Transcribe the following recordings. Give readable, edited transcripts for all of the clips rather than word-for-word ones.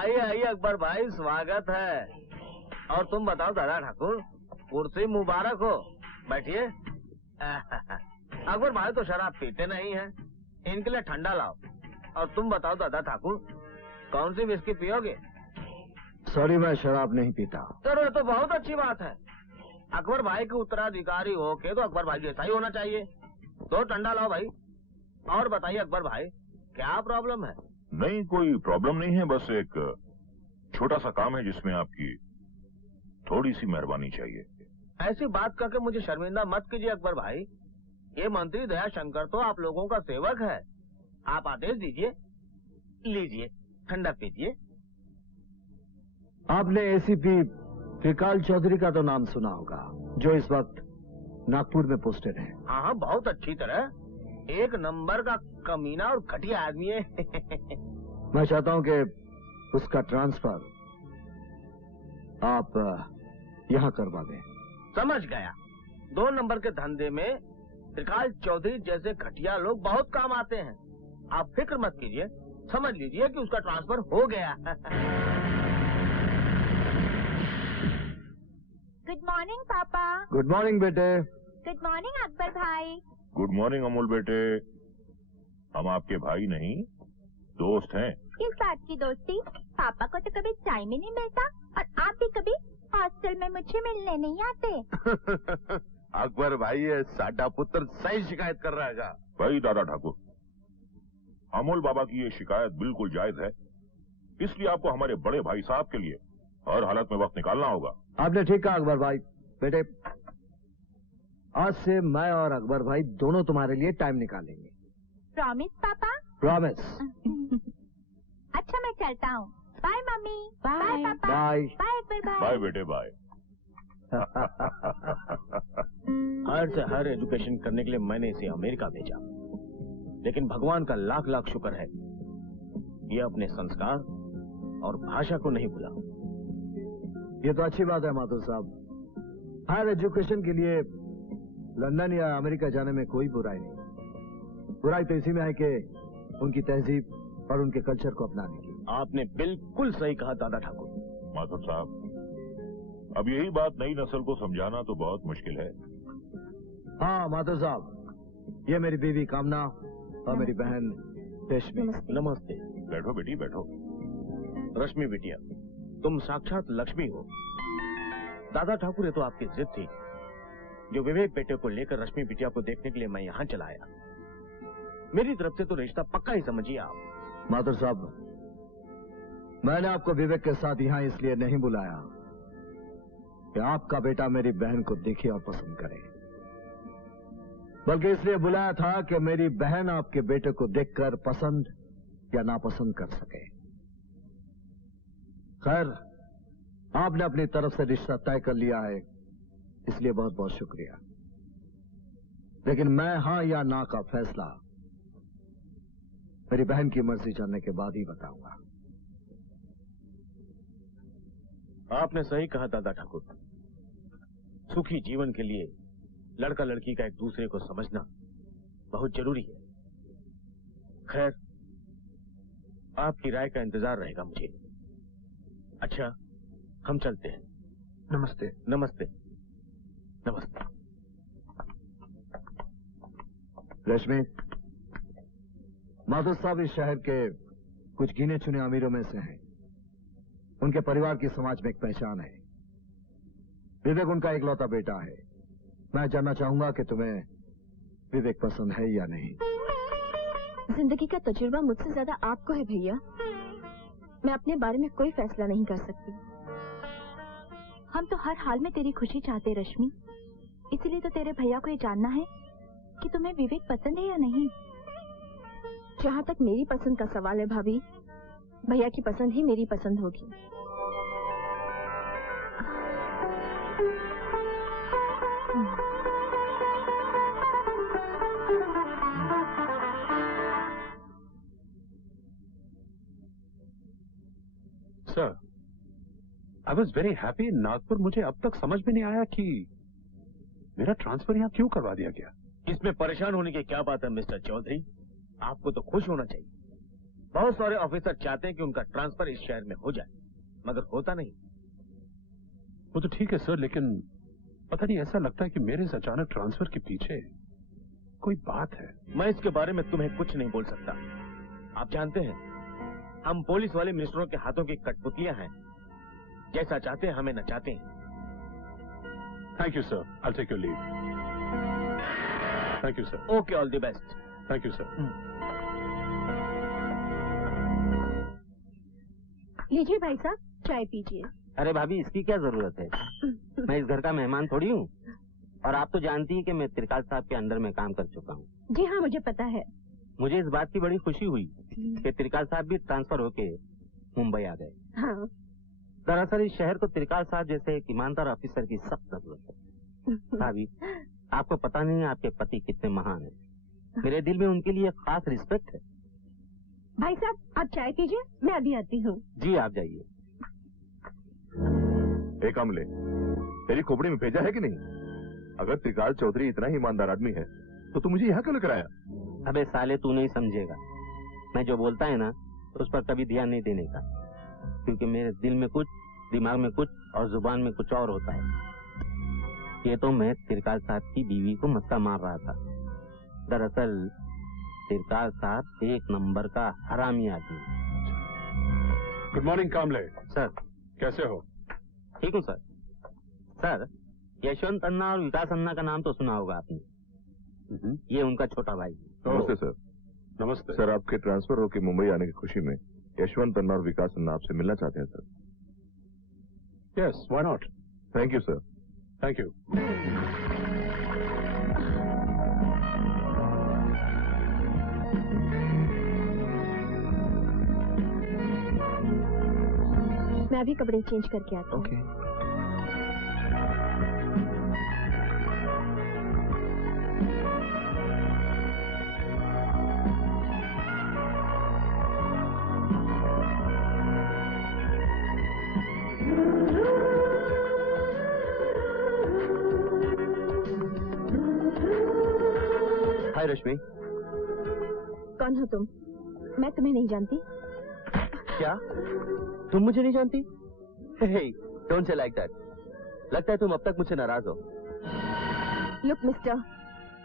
आइए आइए अकबर भाई, स्वागत है। और तुम बताओ दादा ठाकुर, कुर्सी मुबारक हो, बैठिए। अकबर भाई तो शराब पीते नहीं हैं, इनके लिए ठंडा लाओ। और तुम बताओ दादा ठाकुर, कौन सी विस्की पियोगे? सॉरी, मैं शराब नहीं पीता। चलो ये तो बहुत अच्छी बात है। अकबर भाई के उत्तराधिकारी हो के तो अकबर भाई जैसा ही होना चाहिए। तो ठंडा लाओ भाई। और बताइए अकबर भाई, क्या प्रॉब्लम है? नहीं, कोई प्रॉब्लम नहीं है, बस एक छोटा सा काम है जिसमें आपकी थोड़ी सी मेहरबानी चाहिए। ऐसी बात करके मुझे शर्मिंदा मत कीजिए अकबर भाई। ये मंत्री दया शंकर तो आप लोगों का सेवक है। आप आदेश दीजिए, लीजिए ठंडा पीजिए। आपने एसीपी त्रिकाल चौधरी का तो नाम सुना होगा, जो इस वक्त नागपुर में पोस्टेड है। हाँ, बहुत अच्छी तरह। एक नंबर का कमीना और घटिया आदमी है। मैं चाहता हूं कि उसका ट्रांसफर आप यहां करवा दें। समझ गया। 2 नंबर के धंधे में त्रिकाल चौधरी जैसे घटिया लोग बहुत काम आते हैं। आप फिक्र मत कीजिए, समझ लीजिए कि उसका ट्रांसफर हो गया। गुड मॉर्निंग पापा। गुड मॉर्निंग बेटे। गुड मॉर्निंग अकबर भाई। गुड मॉर्निंग अमूल बेटे। हम आपके भाई नहीं, दोस्त हैं। किस बात की दोस्ती? पापा को तो कभी टाइम ही नहीं मिलता, और आप भी कभी हॉस्टल में मुझे मिलने नहीं आते। अकबर भाई, ये साडा पुत्र सही शिकायत कर रहा है। भाई दादा ठाकुर, अमूल बाबा की ये शिकायत बिल्कुल जायज है, इसलिए आपको हमारे बड़े भाई साहब के लिए हर हालत में वक्त निकालना होगा। आपने ठीक कहा अकबर भाई। बेटे, आज से मैं और अकबर भाई दोनों तुम्हारे लिए टाइम निकालेंगे। प्रॉमिस पापा? प्रॉमिस। अच्छा, मैं चलता हूँ। बाय मम्मी। बाय पापा। बाय। बाय अकबर भाई। बाय बेटे, बाय। हायर से हायर एजुकेशन करने के लिए मैंने इसे अमेरिका भेजा, लेकिन भगवान का लाख लाख शुक्र है, ये अपने संस्कार और भाषा को नहीं भूला। ये तो अच्छी बात है माधव साहब। हायर एजुकेशन के लिए लंदन या अमेरिका जाने में कोई बुराई नहीं। बुराई तो इसी में है कि उनकी तहजीब और उनके कल्चर को अपनाने की। आपने बिल्कुल सही कहा दादा ठाकुर। माधव साहब, अब यही बात नई नस्ल को समझाना तो बहुत मुश्किल है। हाँ माधव साहब, ये मेरी बीवी कामना और मेरी बहन रेशमी। नमस्ते। बैठो बेटी, बैठो। रश्मि बिटिया, तुम साक्षात लक्ष्मी हो। दादा ठाकुर, ये तो आपकी जिद थी, जो विवेक बेटे को लेकर रश्मि बिटिया को देखने के लिए मैं यहाँ चला आया। मेरी तरफ से तो रिश्ता पक्का ही समझिए आप। माधव साहब, मैंने आपको विवेक के साथ यहाँ इसलिए नहीं बुलाया कि आपका बेटा मेरी बहन को देखे और पसंद करे, बल्कि इसलिए बुलाया था कि मेरी बहन आपके बेटे को देखकर पसंद या नापसंद कर सके। खैर, आपने अपनी तरफ से रिश्ता तय कर लिया है, इसलिए बहुत बहुत शुक्रिया। लेकिन मैं हाँ या ना का फैसला मेरी बहन की मर्जी जानने के बाद ही बताऊंगा। आपने सही कहा दादा ठाकुर। सुखी जीवन के लिए लड़का लड़की का एक दूसरे को समझना बहुत जरूरी है। खैर, आपकी राय का इंतजार रहेगा मुझे। अच्छा, हम चलते हैं। नमस्ते। नमस्ते। नमस्ते। रश्मि, माधव साहब इस शहर के कुछ गिने चुने अमीरों में से हैं। उनके परिवार की समाज में एक पहचान है। विवेक उनका इकलौता बेटा है। मैं जानना चाहूंगा कि तुम्हें विवेक पसंद है या नहीं। जिंदगी का तजुर्बा मुझसे ज्यादा आपको है भैया। मैं अपने बारे में कोई फैसला नहीं कर सकती। हम तो हर हाल में तेरी खुशी चाहते रश्मि, इसलिए तो तेरे भैया को ये जानना है कि तुम्हें विवेक पसंद है या नहीं। जहाँ तक मेरी पसंद का सवाल है भाभी, भैया की पसंद ही मेरी पसंद होगी। Sir, I was very happy. Nagpur मुझे अब तक समझ में नहीं आया कि मेरा ट्रांसफर यहाँ क्यों करवा दिया गया। इसमें परेशान होने की क्या बात है मिस्टर चौधरी? आपको तो खुश होना चाहिए। बहुत सारे ऑफिसर चाहते हैं कि उनका ट्रांसफर इस शहर में हो जाए, मगर होता नहीं। वो तो ठीक है सर, लेकिन पता नहीं ऐसा लगता है कि मेरे इस अचानक ट्रांसफर के पीछे कोई बात है। मैं इसके बारे में तुम्हें कुछ नहीं बोल सकता। आप जानते हैं, हम पुलिस वाले मिनिस्टरों के हाथों की कठपुतलियां हैं, जैसा चाहते हैं हमें नचाते हैं। Thank you sir, I take your leave. Thank you sir. Okay, all the best. Thank you sir. लीजिए भाई साहब, चाय पीजिए। अरे भाभी, इसकी क्या जरूरत है? मैं इस घर का मेहमान थोड़ी हूँ, और आप तो जानती हैं कि मैं त्रिकाल साहब के अंडर में काम कर चुका हूँ। जी हाँ, मुझे पता है। मुझे इस बात की बड़ी खुशी हुई कि त्रिकाल साहब भी ट्रांसफर होके मुंबई आ गए। हाँ। दरअसल इस शहर को त्रिकाल साहब जैसे एक ईमानदार ऑफिसर की सख्त जरूरत है। भाभी, आपको पता नहीं आपके पति कितने महान हैं। मेरे दिल में उनके लिए खास रिस्पेक्ट है। भाई साहब, आप चाय पीजिए, मैं अभी आती हूँ। जी, आप जाइए। एक अमले, तेरी खोपड़ी में भेजा है कि नहीं? अगर त्रिकाल चौधरी इतना ही ईमानदार आदमी है तो तू मुझे यहाँ क्यों लेकर आया? अबे साले, तू नहीं समझेगा। मैं जो बोलता है ना, उस पर कभी ध्यान नहीं देने का, क्योंकि मेरे दिल में कुछ, दिमाग में कुछ और जुबान में कुछ और होता है। ये तो मैं त्रिकाल साहब की बीवी को मस्का मार रहा था। दरअसल त्रिकाल साहब एक नंबर का हरामी आदमी। गुड मॉर्निंग कामले। सर, कैसे हो? ठीक हूँ सर। सर, यशवंत अन्ना और विकास अन्ना का नाम तो सुना होगा आपने। ये उनका छोटा भाई। नमस्ते सर। नमस्ते सर, आपके ट्रांसफर होकर मुंबई आने की खुशी में यशवंत अन्ना और विकास अन्ना आपसे मिलना चाहते हैं sir. Yes, why not. Thank you sir. Thank you. मैं अभी कपड़े चेंज करके आती हूँ। ओके। हाय रश्मि। कौन हो तुम? मैं तुम्हें नहीं जानती। क्या तुम मुझे नहीं जानती? Don't say like that. लगता है तुम अब तक मुझसे नाराज हो। लुक मिस्टर,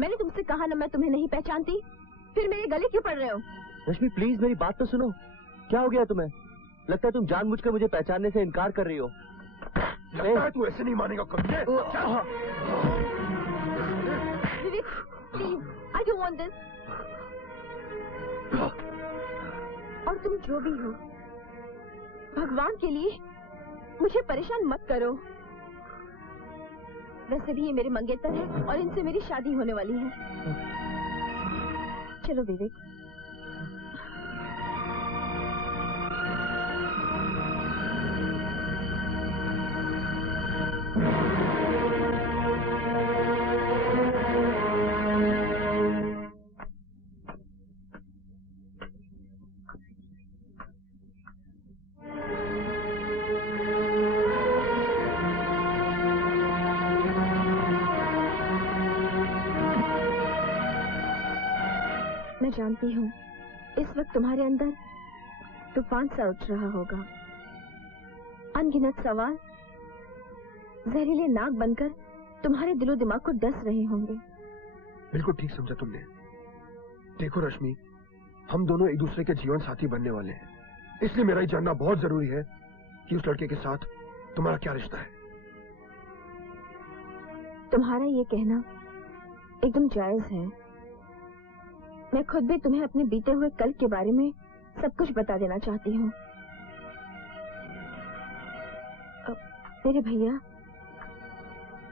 मैंने तुमसे कहा ना मैं तुम्हें नहीं पहचानती, फिर मेरे गले क्यों पड़ रहे हो? रश्मि प्लीज मेरी बात तो सुनो। क्या हो गया तुम्हें? लगता है तुम जानबूझकर मुझे पहचानने से इनकार कर रही हो। लगता है तू ऐसे नहीं मानेगा कभी। Vivek, please, I don't want this. और तुम जो भी हो, भगवान के लिए मुझे परेशान मत करो। वैसे भी ये मेरे मंगेतर हैं और इनसे मेरी शादी होने वाली है। चलो विवेक। मैं जानती हूँ इस वक्त तुम्हारे अंदर तूफान सा उठ रहा होगा। अनगिनत सवाल जहरीले नाग बनकर तुम्हारे दिलो दिमाग को डस रहे होंगे। बिल्कुल ठीक समझा तुमने। देखो रश्मि, हम दोनों एक दूसरे के जीवन साथी बनने वाले हैं, इसलिए मेरा ये जानना बहुत जरूरी है कि उस लड़के के साथ तुम्हारा क्या रिश्ता है। तुम्हारा ये कहना एकदम जायज है। मैं खुद भी तुम्हें अपने बीते हुए कल के बारे में सब कुछ बता देना चाहती हूँ। मेरे भैया,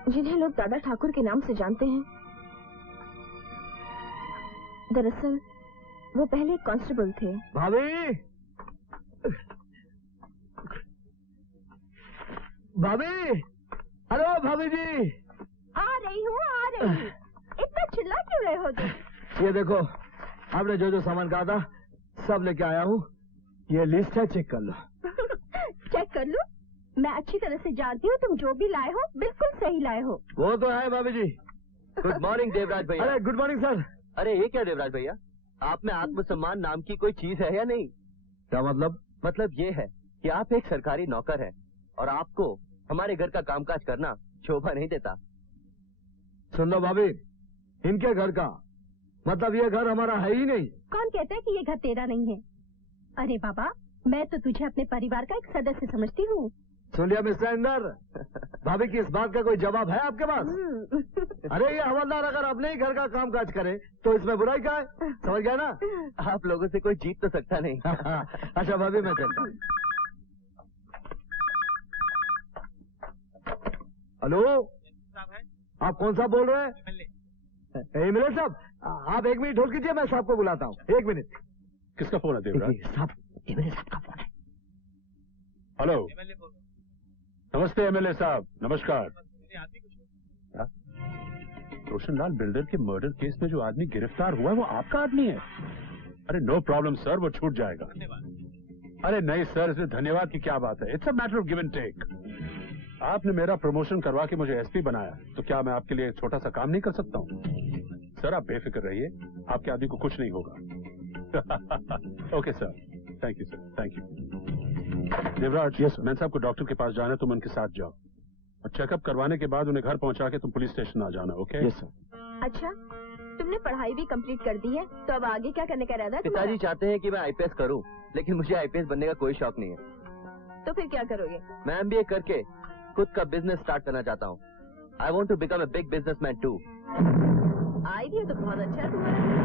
जिन्हें लोग दादा ठाकुर के नाम से जानते हैं, दरअसल वो पहले कांस्टेबल थे। भाभी, भाभी, हेलो भाभी जी। आ रही हूँ, आ रही हूँ। इतना चिल्ला क्यों रहे हो तुम? ये देखो, आपने जो जो सामान कहा था सब लेके आया हूँ। ये लिस्ट है, चेक कर लो। चेक कर लो? मैं अच्छी तरह से जानती हूँ तुम जो भी लाए हो बिल्कुल सही लाए हो। वो तो है भाभी जी। गुड मॉर्निंग देवराज भैया। अरे गुड मॉर्निंग सर। अरे ये क्या देवराज भैया, आप में आत्मसम्मान नाम की कोई चीज है या नहीं? क्या मतलब? मतलब ये है कि आप एक सरकारी नौकर हैं और आपको हमारे घर का कामकाज करना शोभा नहीं देता। सुन लो भाभी, इनके घर का मतलब ये घर हमारा है ही नहीं। कौन कहता है कि ये घर तेरा नहीं है? अरे बाबा, मैं तो तुझे अपने परिवार का एक सदस्य समझती हूँ। सुन लिया मिस्टर इंदर, भाभी की इस बात का कोई जवाब है आपके पास? अरे ये हवलदार अगर अपने ही घर का कामकाज करे तो इसमें बुराई क्या है? समझ गया ना? आप लोगों से कोई जीत तो सकता नहीं। अच्छा भाभी, मैं चलता हूँ। हेलो, आप कौन सा बोल रहे हैं? एमएलए साहब, आप 1 मिनट होल्ड कीजिए, मैं साहब को बुलाता हूँ। 1 मिनट। किसका फोन है देवराज? साहब, एमएलए साहब का फोन है। हेलो, नमस्ते एमएलए साहब, नमस्कार। रोशनलाल बिल्डर के मर्डर केस में जो आदमी गिरफ्तार हुआ है वो आपका आदमी है? अरे नो प्रॉब्लम सर, वो छूट जाएगा। अरे नहीं सर, इसमें धन्यवाद की क्या बात है। It's a matter of give and take. आपने मेरा प्रमोशन करवा के मुझे एसपी बनाया, तो क्या मैं आपके लिए एक छोटा सा काम नहीं कर सकता हूँ? सर आप बेफिक्र रहिए, आपके आदमी को कुछ नहीं होगा। Okay sir, thank you sir, thank you. Devraj, yes man साहब को डॉक्टर के पास जाना है, तुम उनके साथ जाओ और चेकअप करवाने के बाद उन्हें घर पहुंचा के तुम पुलिस स्टेशन आ जाना। ओके? Yes sir. अच्छा, तुमने पढ़ाई भी कंप्लीट कर दी है, तो अब आगे क्या करने का इरादा है तुम्हारा? पिताजी चाहते हैं कि मैं आईपीएस करूं, लेकिन मुझे आईपीएस बनने का कोई शौक नहीं है। तो फिर क्या करोगे? मैं एमबीए करके खुद का बिजनेस स्टार्ट करना चाहता हूँ। I want to become a big businessman too. Idea तो बहुत अच्छा है तुम्हारा।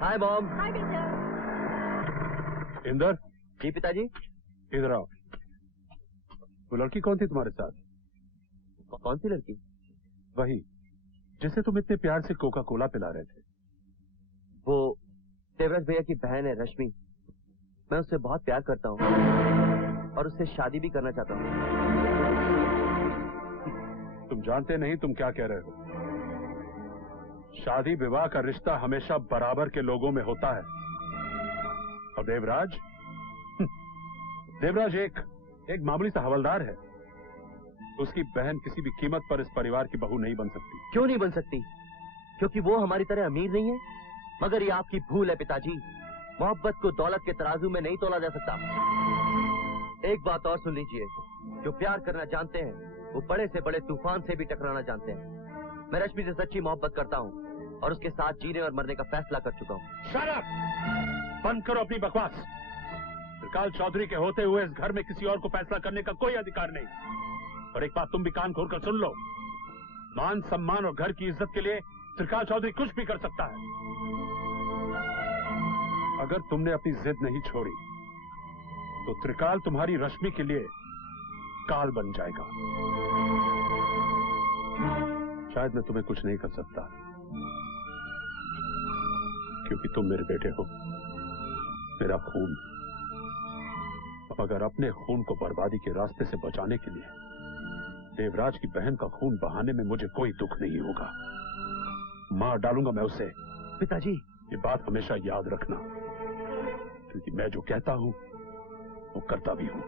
Hi mom. हाय बेटा। इंदर, जी पिताजी। इधर आओ। वो लड़की कौन थी तुम्हारे साथ? कौन सी लड़की? वही जिसे तुम इतने प्यार से कोका कोला पिला रहे थे। वो देवराज भैया की बहन है रश्मि। मैं उससे बहुत प्यार करता हूँ और उससे शादी भी करना चाहता हूँ। तुम जानते नहीं तुम क्या कह रहे हो। शादी विवाह का रिश्ता हमेशा बराबर के लोगों में होता है। और देवराज देवराज एक मामूली सा हवलदार है। उसकी बहन किसी भी कीमत पर इस परिवार की बहू नहीं बन सकती। क्यों नहीं बन सकती? क्योंकि वो हमारी तरह अमीर नहीं है। मगर ये आपकी भूल है पिताजी। मोहब्बत को दौलत के तराजू में नहीं तोला जा सकता। एक बात और सुन लीजिए, जो प्यार करना जानते हैं वो बड़े से बड़े तूफान से भी टकराना जानते हैं। मैं रश्मि से सच्ची मोहब्बत करता हूँ और उसके साथ जीने और मरने का फैसला कर चुका हूँ। Shut up! बंद करो अपनी बकवास। त्रिकाल चौधरी के होते हुए इस घर में किसी और को फैसला करने का कोई अधिकार नहीं। और एक बात तुम भी कान खोलकर सुन लो, मान सम्मान और घर की इज्जत के लिए त्रिकाल चौधरी कुछ भी कर सकता है। अगर तुमने अपनी जिद नहीं छोड़ी तो त्रिकाल तुम्हारी रश्मि के लिए काल बन जाएगा। शायद मैं तुम्हें कुछ नहीं कर सकता क्योंकि तुम मेरे बेटे हो, मेरा खून। मगर अपने खून को बर्बादी के रास्ते से बचाने के लिए देवराज की बहन का खून बहाने में मुझे कोई दुख नहीं होगा। मार डालूंगा मैं उसे। पिताजी, ये बात हमेशा याद रखना, क्योंकि मैं जो कहता हूं वो करता भी हूं।